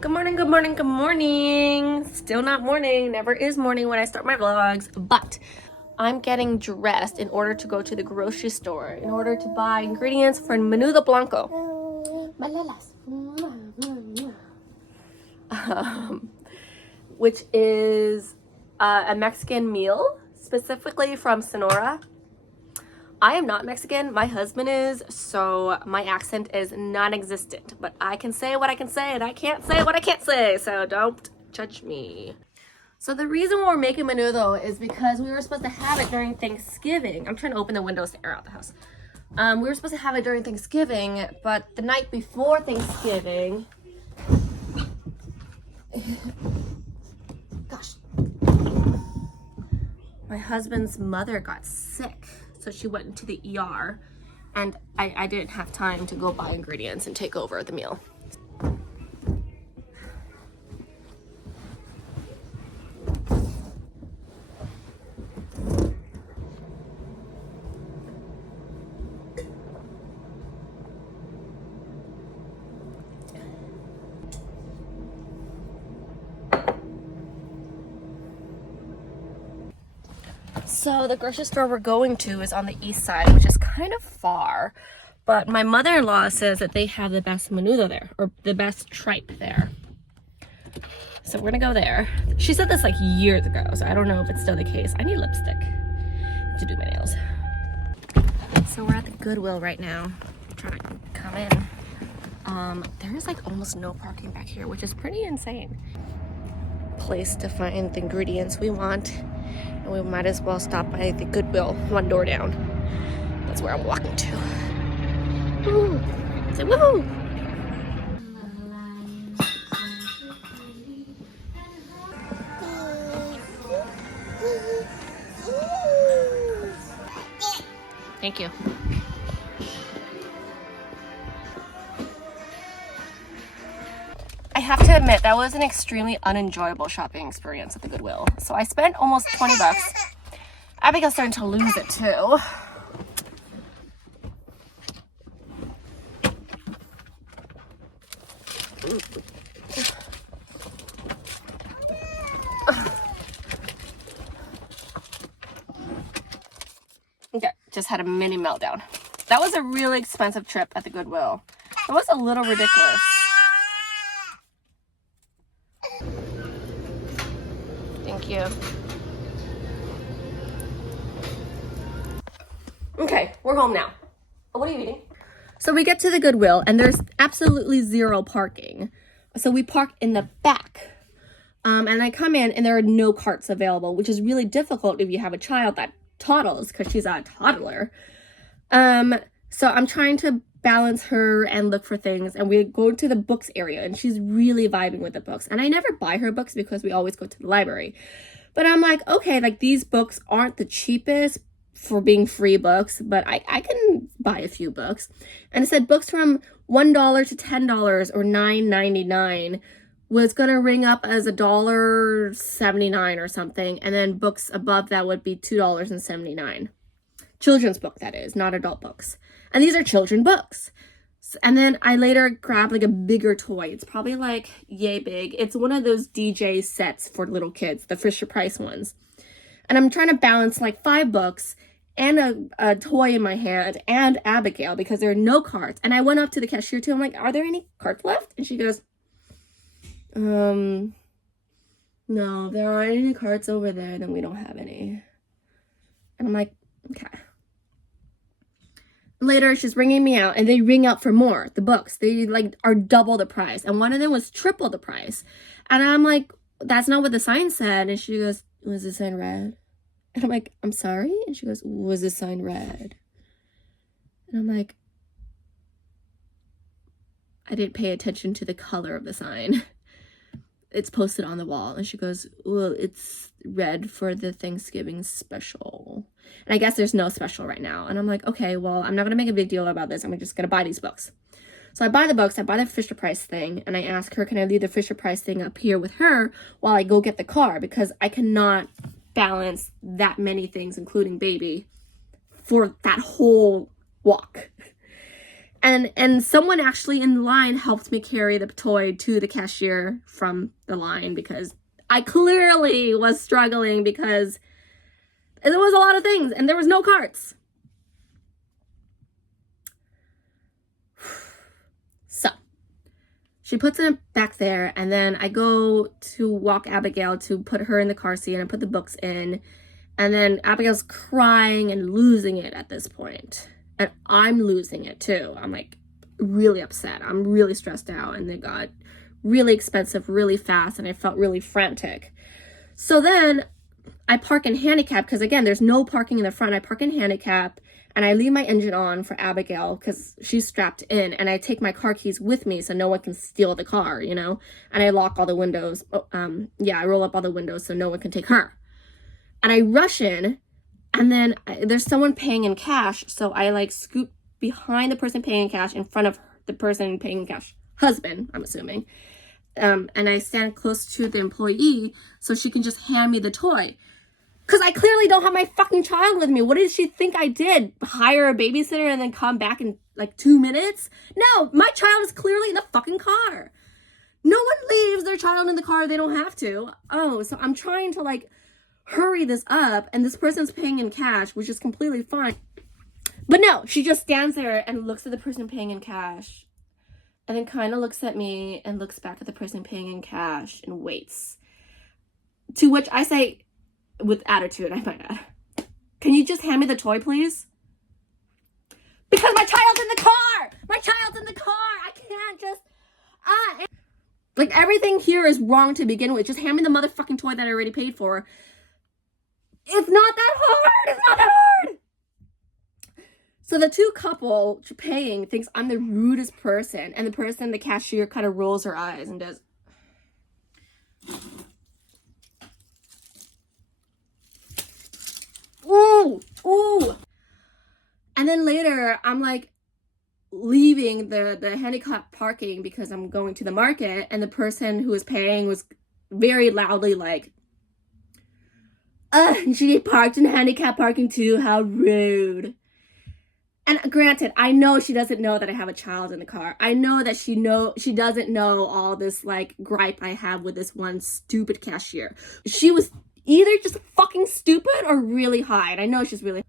Good morning, good morning, good morning. Still not morning. Never is morning when I start my vlogs. But I'm getting dressed in order to go to the grocery store in order to buy ingredients for menudo blanco. Which is a Mexican meal, specifically from Sonora. I am not Mexican, my husband is, so my accent is non-existent, but I can say what I can say and I can't say what I can't say, so don't judge me. So the reason we're making menudo is because we were supposed to have it during Thanksgiving. I'm trying to open the windows to air out the house. We were supposed to have it during Thanksgiving, but the night before Thanksgiving, gosh, my husband's mother got sick. So she went into the ER and I didn't have time to go buy ingredients and take over the meal. So the grocery store we're going to is on the east side, which is kind of far, but my mother-in-law says that they have the best menudo there, or the best tripe there. So we're gonna go there. She said this like years ago, so I don't know if it's still the case. I need lipstick to do my nails. So we're at the Goodwill right now, trying to come in. There is like almost no parking back here, which is pretty insane. Place to find the ingredients we want. And we might as well stop by the Goodwill, one door down. That's where I'm walking to. Woo! Say woohoo! Thank you. I have to admit, that was an extremely unenjoyable shopping experience at the Goodwill. So I spent almost 20 bucks. Abigail's starting to lose it too. Okay, just had a mini meltdown. That was a really expensive trip at the Goodwill. It was a little ridiculous. Thank you. Okay, we're home now. What are you eating? So we get to the Goodwill and there's absolutely zero parking. So we park in the back. And I come in and there are no carts available, which is really difficult if you have a child that toddles because she's a toddler. So I'm trying to balance her and look for things, and we go to the books area and she's really vibing with the books. And I never buy her books because we always go to the library. But I'm like, okay, like these books aren't the cheapest for being free books, but I can buy a few books. And it said books from $1 to $10 or $9.99 was gonna ring up as $1.79 or something, and then books above that would be $2.79. Children's book, that is, not adult books. And these are children books. And then I later grabbed like a bigger toy. It's probably like yay big. It's one of those DJ sets for little kids, the Fisher-Price ones. And I'm trying to balance like 5 books and a toy in my hand and Abigail because there are no carts. And I went up to the cashier too. I'm like, are there any carts left? And she goes, no, there aren't any carts over there. Then we don't have any. And I'm like, okay. Later, she's ringing me out, and they ring out for more. The books, they like are double the price, and one of them was triple the price. And I'm like, that's not what the sign said. And she goes, was the sign red? And I'm like, I'm sorry? And she goes, was the sign red? And I'm like, I didn't pay attention to the color of the sign. It's posted on the wall. And she goes, well, it's red for the Thanksgiving special. And I guess there's no special right now. And I'm like, okay, well, I'm not going to make a big deal about this. I'm just going to buy these books. So I buy the books. I buy the Fisher-Price thing. And I ask her, can I leave the Fisher-Price thing up here with her while I go get the car? Because I cannot balance that many things, including baby, for that whole walk. And someone actually in the line helped me carry the toy to the cashier from the line because I clearly was struggling because there was a lot of things and there was no carts. So she puts it back there, and then I go to walk Abigail to put her in the car seat and put the books in. And then Abigail's crying and losing it at this point. And I'm losing it too. I'm like really upset. I'm really stressed out, and they got really expensive really fast, and I felt really frantic. So then I park in handicap because, again, there's no parking in the front. I park in handicap, and I leave my engine on for Abigail because she's strapped in, and I take my car keys with me so no one can steal the car, you know, and I lock all the windows. I roll up all the windows so no one can take her. And I rush in, and then there's someone paying in cash, so I like scoot behind the person paying in cash in front of the person paying in cash, husband, I'm assuming. And I stand close to the employee so she can just hand me the toy. Because I clearly don't have my fucking child with me. What did she think I did? Hire a babysitter and then come back in like 2 minutes? No, my child is clearly in the fucking car. No one leaves their child in the car. They don't have to. Oh, so I'm trying to like hurry this up, and this person's paying in cash, which is completely fine. But no, she just stands there and looks at the person paying in cash, and then kind of looks at me and looks back at the person paying in cash and waits. To which I say, with attitude, I might add, can you just hand me the toy, please? Because my child's in the car! My child's in the car! I can't just... Like, everything here is wrong to begin with. Just hand me the motherfucking toy that I already paid for. It's not that hard! It's not that hard! So the two couple paying thinks I'm the rudest person, and the cashier, kind of rolls her eyes and does... Ooh! Ooh! And then later, I'm like leaving the handicap parking because I'm going to the market, and the person who was paying was very loudly like, she parked in handicap parking too, how rude. And granted, I know she doesn't know that I have a child in the car. I know that she doesn't know all this like gripe I have with this one stupid cashier. She was either just fucking stupid or really high, and I know she's really...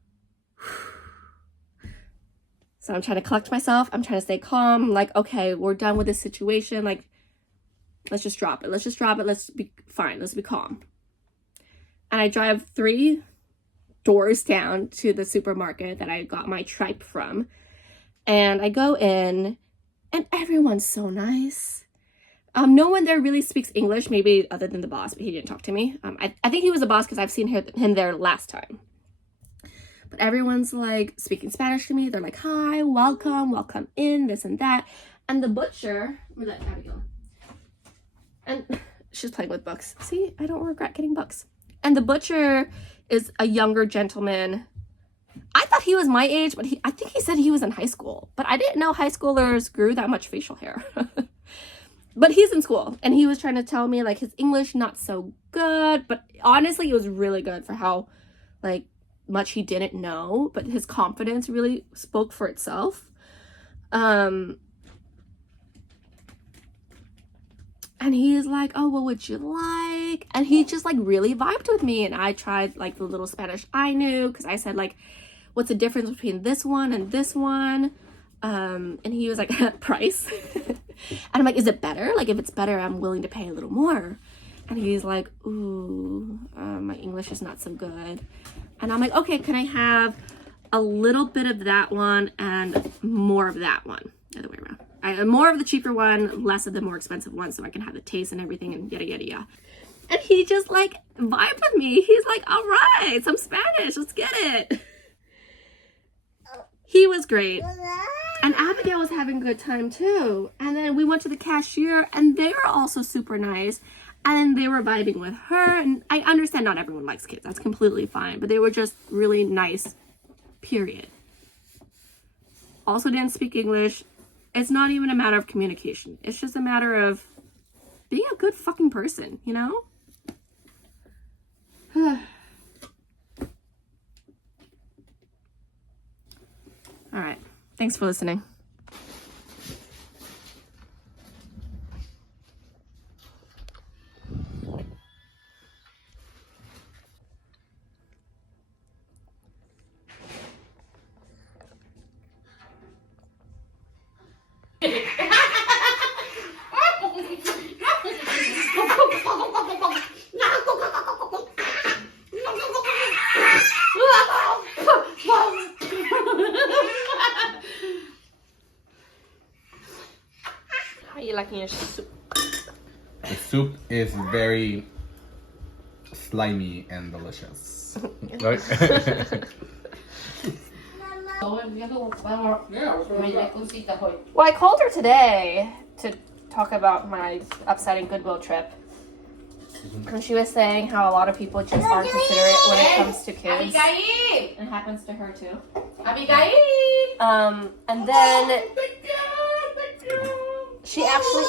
So I'm trying to collect myself. I'm trying to stay calm. I'm like, okay, we're done with this situation. Like, let's just drop it. Let's just drop it. Let's be fine. Let's be calm. And I drive 3 doors down to the supermarket that I got my tripe from. And I go in, and everyone's so nice. No one there really speaks English, maybe other than the boss, but he didn't talk to me. I think he was a boss because I've seen him there last time. But everyone's like speaking Spanish to me. They're like, hi, welcome in, this and that. And the butcher, where's that Abigail? And she's playing with books. See, I don't regret getting books. And the butcher is a younger gentleman. I thought he was my age, but I think he said he was in high school. But I didn't know high schoolers grew that much facial hair. But he's in school, and he was trying to tell me like his English not so good, but honestly it was really good for how like much he didn't know, but his confidence really spoke for itself. And he's like, oh, what would you like? And he just like really vibed with me, and I tried like the little Spanish I knew, because I said like, what's the difference between this one and this one? And he was like, price. And I'm like, is it better? Like, if it's better, I'm willing to pay a little more. And he's like, ooh, my English is not so good. And I'm like, okay, can I have a little bit of that one and more of that one? The other way around. More of the cheaper one, less of the more expensive one, so I can have the taste and everything and yada, yada, yada. And he just like vibed with me. He's like, all right, some Spanish, let's get it. He was great. And Abigail was having a good time too. And then we went to the cashier, and they were also super nice. And they were vibing with her. And I understand not everyone likes kids. That's completely fine. But they were just really nice, period. Also didn't speak English. It's not even a matter of communication. It's just a matter of being a good fucking person, you know? All right. Thanks for listening. How are you liking your soup? The soup is very slimy and delicious. Right? Well, I called her today to talk about my upsetting Goodwill trip. And she was saying how a lot of people just aren't considerate when it comes to kids. It happens to her too. And then she actually...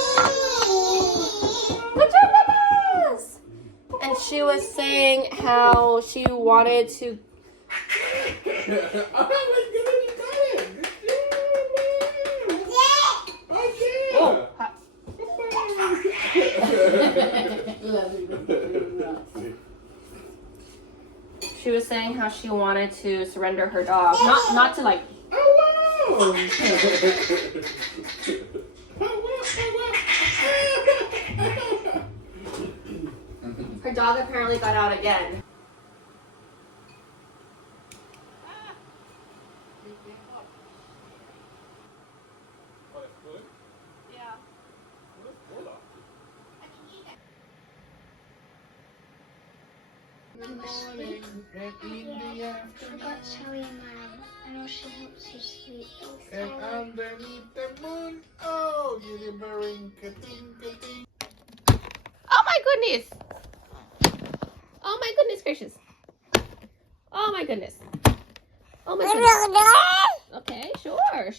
Pajamas! And she was saying how she wanted to... Oh, she was saying how she wanted to surrender her dog. Not to like... Her dog apparently got out again. Yeah. Forgot to tell your mom. I know she helps you sleep. And underneath the moon, oh, you're wearing ka-ting. Oh my goodness! Oh my goodness gracious! Oh my goodness! Oh my goodness! Okay, sure.